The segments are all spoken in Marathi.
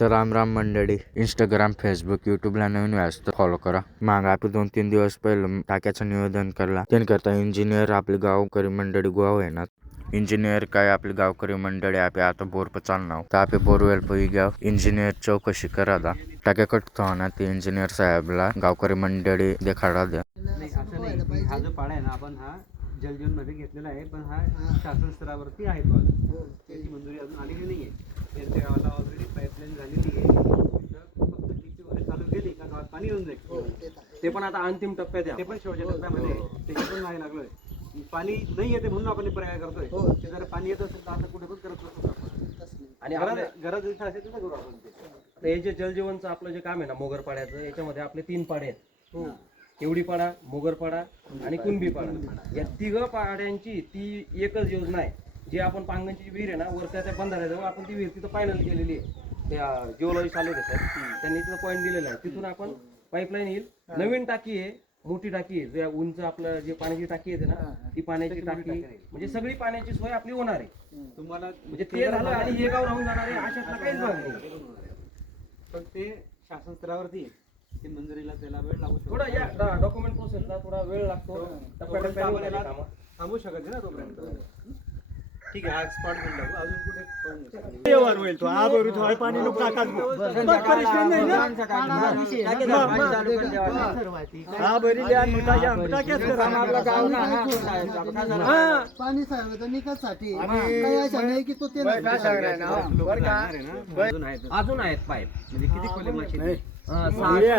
तर राम मंडळी, इंस्टाग्राम फेसबुक यूट्यूबला नवीन व्यास फॉलो करा. माग आपण 2-3 दिवस पहिलं टाक्याचं निवेदन करला करता इंजिनियर आपली गावकरी मंडळी गोवा येणार. इंजिनियर काय आपली गावकरी मंडळी आपे आता बोर पर चालणार तर आपे बोरवेल पई घ्या. इंजिनियर चौकशी करा दा टाक्या कट होणार ते इंजिनियर साहेबला गावकरी मंडळी देखाडा द्या. नाही असं नाही. हा जो पाडा आहे ना, आपण हा जलजीवन मध्ये घेतलेला आहे, पण हा शासन स्तरावरती आहे. तो त्याची मंजुरी अजून आलेली नाही आहे. त्यांच्या गावाला ऑलरेडी पाईपलाईन झालेली आहे. फक्त टीपी वगैरे चालू केली का गावात पाणी येऊन जाईल. ते पण आता अंतिम टप्प्यात आहे. ते पण शेवटच्या टप्प्यामध्ये त्याची पण नाही लागलोय. पाणी नाही येते म्हणून आपण पर्याय करतोय. ते जर पाणी येत असेल तर असं कुठे पण करत असतो आपण. आणि गरज इथं असेल तर करू आपण. हे जे जलजीवनचं आपलं जे काम आहे ना मोगरपाड्याचं, याच्यामध्ये आपले 3 पाडे आहेत. केवडी पाडा, मोगरपाडा आणि कुणबी पाडा. या तिघ पाड्यांची ती एकच योजना आहे. जी आपण पांगणची विहीर आहे ना, वरच्या त्या बंधाऱ्याजवळ आपण ती विहीर तिथं फायनल केलेली आहे. त्या जिओलॉजी चालू आहे त्यांनी तिथं पॉईंट दिलेला आहे. तिथून आपण पाईपलाईन येईल. नवीन टाकी आहे, मोठी टाकी आहे. जे उंच आपलं जे पाण्याची टाकी येते ना, ती पाण्याची टाकी म्हणजे सगळी पाण्याची सोय आपली होणार आहे. तुम्हाला म्हणजे ते झालं आणि हे गाव राहून जाणार आहे अशातला काहीच भाग नाही. पण ते शासन स्तरावरती आहे. ते मंजुरीला त्याला वेळ लागू शकतो. थोडा या डॉक्युमेंट प्रोसेसला थोडा वेळ लागतो. थांबू शकत नाही ना तोपर्यंत. ठीक आहे, हा स्पॉट घेऊन टाकू. अजून कुठे होईल तो आबरू थोडं पाणी नुक टाकाच परिस्थिती नाही ना आबरी लिया मुटाच्या मुटाच्याच पाणी साहेबांच्या निकासाठी काही अशा नाही की तो ते अजून आहेत पाईप. म्हणजे किती खोली मशीन म्हणजे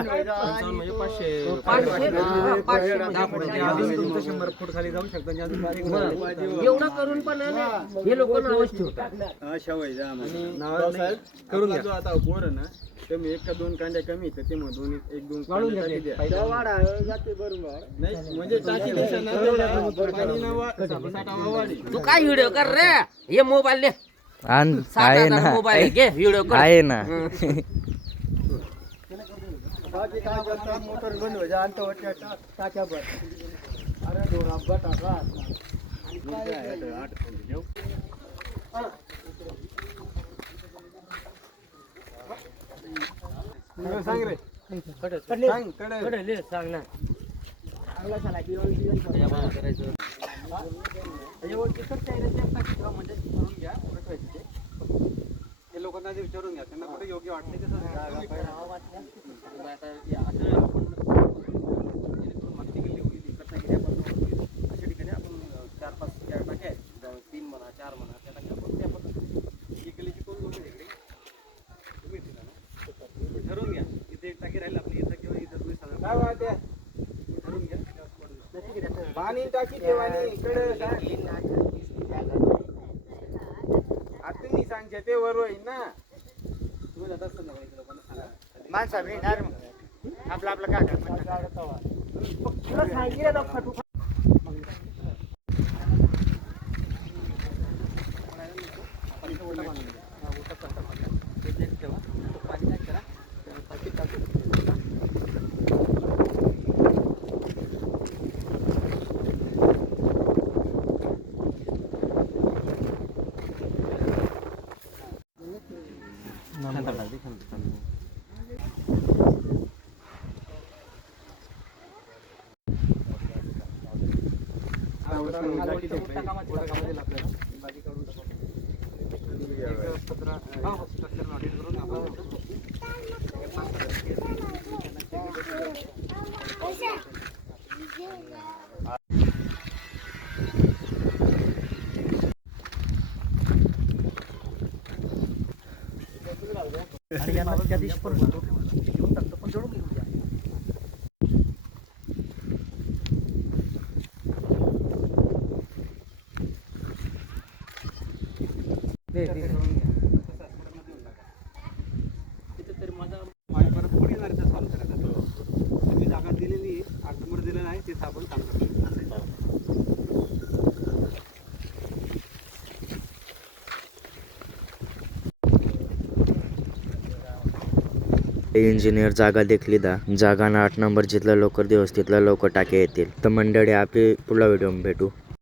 100 फूट खाली जाऊ शकतो. एवढं करून पण हे लोक नावच ठेवतात. करून घ्या. आता बोर ना कमी 1 का 2 कांड्या कमी तर ते मग 1-2 नाही म्हणजे टाकी तू काय व्हिडिओ कर रे, हे मोबाईल दे. आहे ना, मोबाईल घे, व्हिडिओ कर. आहे ना. मोटर बंद हो जा आणि तो टाक्या बर अरे डोरा बटाका सांग रे. सांग कडे सांग ना. हे लोकांना जे विचारून घ्या, त्यांना कुठे योग्य वाटते ते मागची गेली होईल अशा ठिकाणी आपण 4-5 टाक्या आहेत. 3 म्हणा 4 म्हणा त्या टाक्या आपण त्या पद्धतीने ही गेलीची कोण लोक इकडे तुम्ही ठिकाण ठरवून घ्या. इथे एक टाकी राहील आपली, इथं किंवा इथं तुम्ही ठरवून घ्या. पाणी टाकी ठेवानी इकडे तुम्ही सांगते ते वर होईल ना. तुम्ही जात असताना लोकांना सांगा. माणसा भेटणार आपलं आपलं काय त्या दिवशी पण घेऊन टाकतो पण जोडून घेऊन द्या. पाणी परत पुढे येणार आहे चालू करायचं. तुम्ही जागा दिलेली 8 नंबर दिलेला नाही, तिथं आपण काम करतो. इंजिनियर जागा देखली दा जागा 8 नंबर जिथला लवकर दिवस तिथला लवकर टाके येतील. तर मंडळी आपली पुढला व्हिडिओ भेटू.